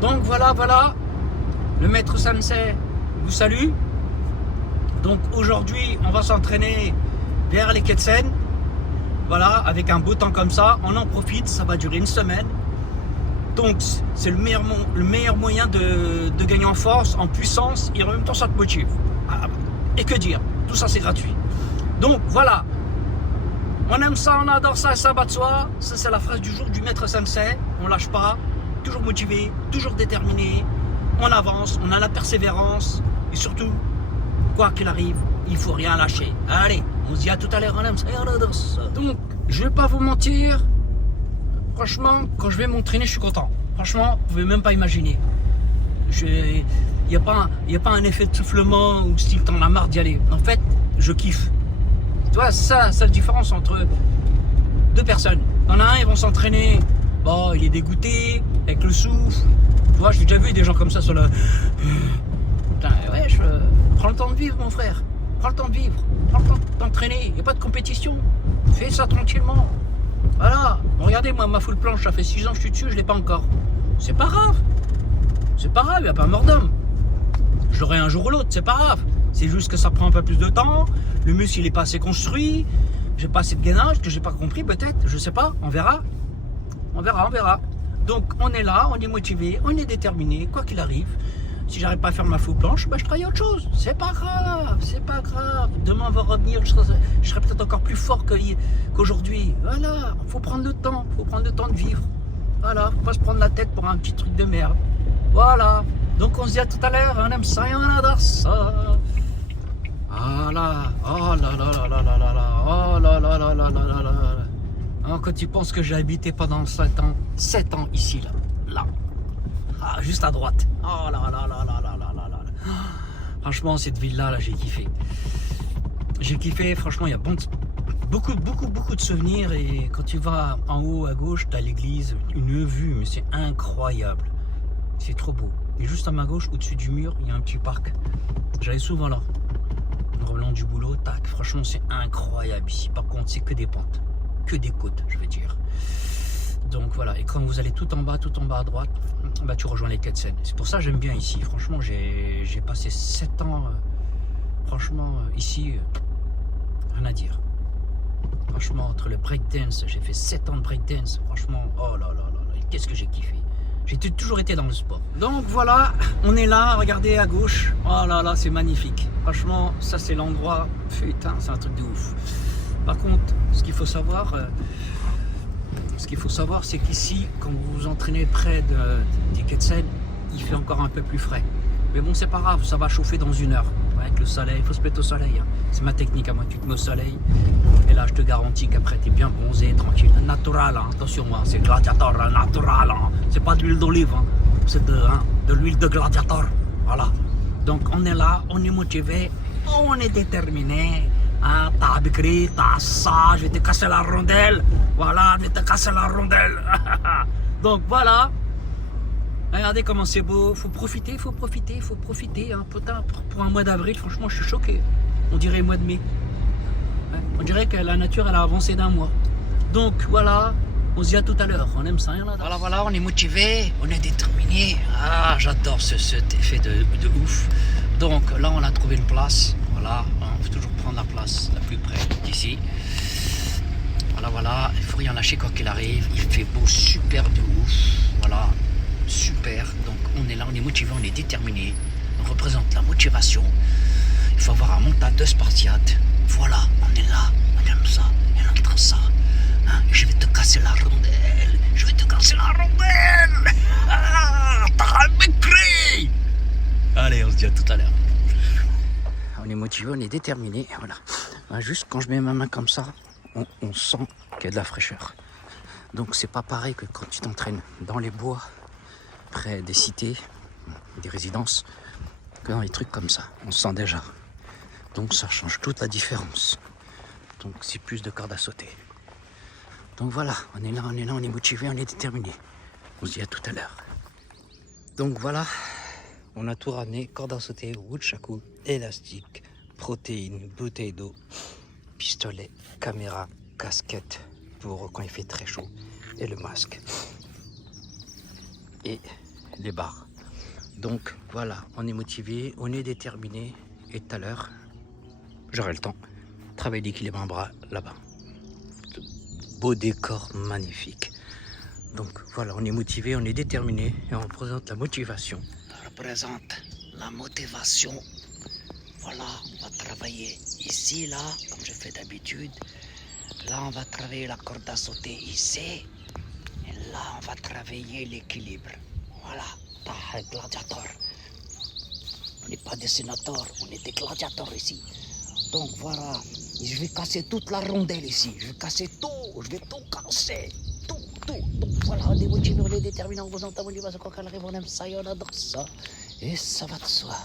Donc voilà, le maître Sensei vous salue. Donc aujourd'hui, on va s'entraîner vers les Ketsen. Voilà, avec un beau temps comme ça, on en profite, ça va durer une semaine. Donc c'est le meilleur moyen de gagner en force, en puissance, et en même temps ça te motive. Et que dire, tout ça c'est gratuit. Donc voilà, on aime ça, on adore ça, et ça va de soi. Ça c'est la phrase du jour du maître Sensei. On lâche pas, toujours motivé, toujours déterminé. On avance, on a la persévérance. Et surtout, quoi qu'il arrive, il faut rien lâcher. Allez, on se dit à tout à l'heure, on aime ça et on adore ça. Donc, je vais pas vous mentir. Franchement, quand je vais m'entraîner, je suis content. Franchement, vous pouvez même pas imaginer. Il n'y a pas un effet de soufflement ou style t'en as marre d'y aller. En fait, je kiffe. Tu vois, ça, c'est la différence entre deux personnes. Il y en a un, ils vont s'entraîner. Bon, il est dégoûté, avec le souffle. Tu vois, j'ai déjà vu des gens comme ça sur le... Putain, ouais, prends le temps de vivre, mon frère. Prends le temps de vivre. Prends le temps de t'entraîner. Il n'y a pas de compétition. Fais ça tranquillement. Voilà. Bon, regardez, moi, ma full planche, ça fait 6 ans que je suis dessus, je ne l'ai pas encore. C'est pas grave. C'est pas grave, il n'y a pas mort d'homme. Je l'aurai un jour ou l'autre, c'est pas grave. C'est juste que ça prend un peu plus de temps. Le muscle, il n'est pas assez construit. J'ai pas assez de gainage, que j'ai pas compris peut-être. Je sais pas, on verra. On verra. Donc, on est là, on est motivé, on est déterminé, quoi qu'il arrive. Si j'arrive pas à faire ma full planche, bah, je travaille autre chose. C'est pas grave. Demain, on va revenir, je serai peut-être encore plus fort qu'aujourd'hui. Voilà, faut prendre le temps. Faut prendre le temps de vivre. Voilà, faut pas se prendre la tête pour un petit truc de merde. Voilà. Donc, on se dit à tout à l'heure. On aime ça et on adore ça. Voilà. Oh là là là là là là là. Oh là là là là là là là. Hein, quand tu penses que j'ai habité pendant 7 ans ici, là. Ah, juste à droite. Oh là là là là là là là là. Franchement, cette ville-là, j'ai kiffé. J'ai kiffé, franchement, il y a beaucoup de souvenirs. Et quand tu vas en haut à gauche, tu as l'église, une vue, mais c'est incroyable. C'est trop beau. Et juste à ma gauche, au-dessus du mur, il y a un petit parc. J'allais souvent là. En revenant du boulot, tac. Franchement, c'est incroyable ici. Par contre, c'est que des pentes. Que des côtes, je veux dire. Donc voilà, et quand vous allez tout en bas à droite, bah, tu rejoins les Ketsen. C'est pour ça que j'aime bien ici. Franchement, j'ai passé 7 ans, ici, rien à dire. Franchement, entre le breakdance, j'ai fait 7 ans de breakdance. Franchement, oh là là là, qu'est-ce que j'ai kiffé. J'ai toujours été dans le sport. Donc voilà, on est là, regardez à gauche. Oh là là, c'est magnifique. Franchement, ça c'est l'endroit, putain, c'est un truc de ouf. Par contre, ce qu'il faut savoir, c'est qu'ici, quand vous vous entraînez près des Ketsen, il fait encore un peu plus frais. Mais bon, c'est pas grave, ça va chauffer dans 1 heure. Ouais, avec le soleil, il faut se mettre au soleil. Hein. C'est ma technique à moi, tu te mets au soleil. Et là, je te garantis qu'après, tu es bien bronzé, tranquille. Natural, hein. Attention, hein, c'est Gladiator, natural. Hein. C'est pas de l'huile d'olive, hein. C'est de l'huile de Gladiator. Voilà. Donc, on est là, on est motivé, on est déterminé. Hein, t'as Bikri, t'as ça, je vais te casser la rondelle. Voilà, je vais te casser la rondelle. Donc voilà. Regardez comment c'est beau. Faut profiter. Hein. Putain, pour un mois d'avril, franchement, je suis choqué. On dirait mois de mai. Ouais, on dirait que la nature, elle a avancé d'1 mois. Donc voilà. On se dit à tout à l'heure. On aime ça. Voilà, on est motivé, on est déterminé. Ah, j'adore cet effet de ouf. Donc là, on a trouvé une place. Voilà, on faut toujours prendre la place la plus près d'ici. Voilà, il faut rien lâcher quoi qu'il arrive. Il fait beau, super de ouf. Voilà, super. Donc on est là, on est motivé, on est déterminé. On représente la motivation. Il faut avoir un mental de Spartiate. Voilà, on est là, on aime ça, et on entend ça. Hein, je vais te casser la rondelle. Ah, t'as Bikri. Allez, on se dit à tout à l'heure. On est motivé, on est déterminé, voilà. Juste quand je mets ma main comme ça, on sent qu'il y a de la fraîcheur. Donc c'est pas pareil que quand tu t'entraînes dans les bois, près des cités, des résidences, que dans les trucs comme ça. On sent déjà. Donc ça change toute la différence. Donc c'est plus de cordes à sauter. Donc voilà, on est là, on est motivé, on est déterminé. On se dit à tout à l'heure. Donc voilà. On a tout ramené, corde à sauter, woodchaku, élastique, protéines, bouteille d'eau, pistolet, caméra, casquette pour quand il fait très chaud et le masque. Et les barres. Donc voilà, on est motivé, on est déterminé. Et tout à l'heure, j'aurai le temps. Travail d'équilibre en bras là-bas. Beau décor magnifique. Donc voilà, on est motivé, on est déterminé et on représente la motivation. On représente la motivation. Voilà, on va travailler ici, là, comme je fais d'habitude. Là, on va travailler la corde à sauter ici. Et là, on va travailler l'équilibre. Voilà, gladiateur. On n'est pas des sénateurs, on est des gladiateurs ici. Donc voilà, je vais casser toute la rondelle ici. Je vais casser tout, je vais tout casser. Tout. Donc voilà, on est motivé, on est déterminé, on vous entend motivé, quoi qu'elle arrive, on aime ça et on adore ça. Et ça va de soi.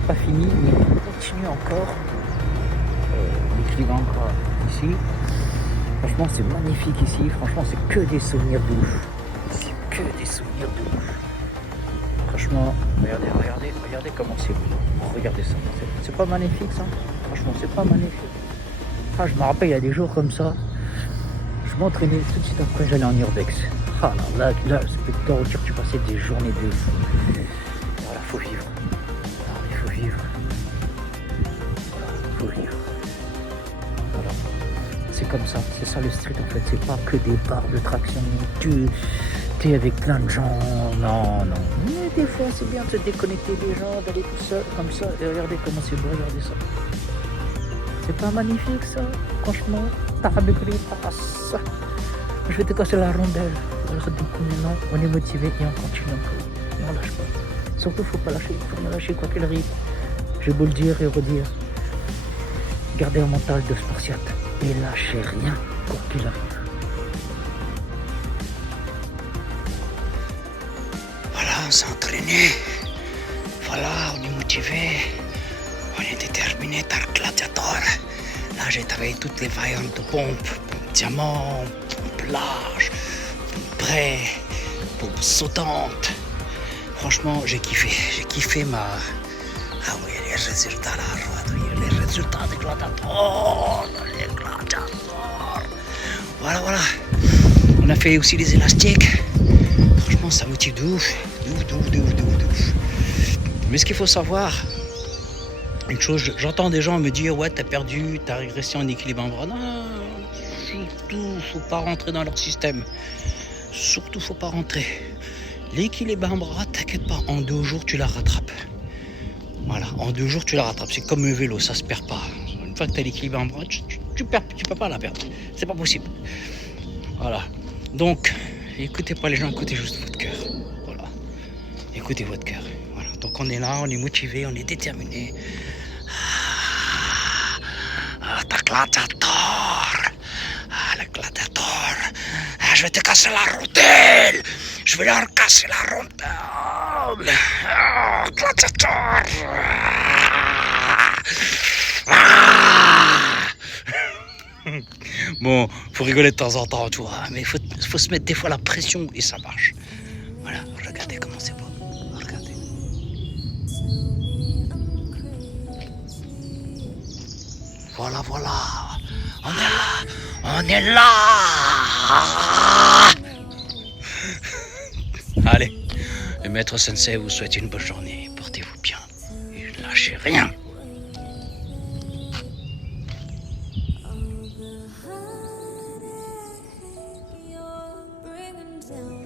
n'a pas fini, mais on continue encore. L'équilibre encore ici. Franchement, c'est magnifique ici. Franchement, c'est que des souvenirs de ouf. C'est que des souvenirs de ouf. Franchement, regardez comment c'est beau. Regardez ça. C'est pas magnifique ça? Franchement, c'est pas magnifique. Ah, je me rappelle, il y a des jours comme ça. Je m'entraînais tout de suite après, j'allais en urbex. Ah là, spectateur, tu passais des journées de fou. Voilà, faut vivre. Voilà, il faut vivre. Voilà, faut vivre. Voilà. C'est comme ça, c'est ça le street en fait. C'est pas que des barres de traction. T'es avec plein de gens. Non. Mais des fois, c'est bien de se déconnecter des gens, d'aller tout seul comme ça. Et regardez comment c'est beau, regardez ça. C'est pas magnifique ça? Franchement, t'as pas ça. Je vais te casser la rondelle. Alors du coup maintenant, on est motivé et on continue encore. Et on lâche pas. Surtout, faut pas lâcher. Faut pas lâcher quoi qu'il arrive. J'ai beau le dire et redire. Gardez un mental de spartiate et lâchez rien quoi qu'il arrive. Voilà, on s'est entraîné. Voilà, on est motivé. On est déterminé, t'as le gladiateur. Là, j'ai travaillé toutes les variantes de pompe. Pompe diamant, pompe large, pompe près, pompe sautante. Franchement, j'ai kiffé. J'ai kiffé ma... Ah oui, les résultats là, les résultats des gladiateurs. Les gladiateurs. Voilà. On a fait aussi les élastiques. Franchement, ça motive de ouf. De ouf. Mais ce qu'il faut savoir... Une chose, j'entends des gens me dire ouais t'as perdu, t'as régressé en équilibre en bras. Non, surtout faut pas rentrer dans leur système. Surtout faut pas rentrer. L'équilibre en bras, t'inquiète pas, en 2 jours tu la rattrapes. Voilà, en 2 jours tu la rattrapes. C'est comme un vélo, ça se perd pas. Une fois que t'as l'équilibre en bras, tu peux pas la perdre. C'est pas possible. Voilà. Donc, écoutez pas les gens, écoutez juste votre cœur. Voilà. Écoutez votre cœur. Voilà. Donc on est là, on est motivé, on est déterminé. Ta gladiateur. Le gladiateur. Je vais te casser la rondelle. Je vais leur casser la rondelle. Gladiateur. Bon, faut rigoler de temps en temps, tu vois. Mais faut se mettre des fois la pression et ça marche. Voilà, regardez comment c'est beau. Regardez. Voilà. On est là. Allez, le maître sensei vous souhaite une bonne journée. Portez-vous bien et ne lâchez rien. You're bringing down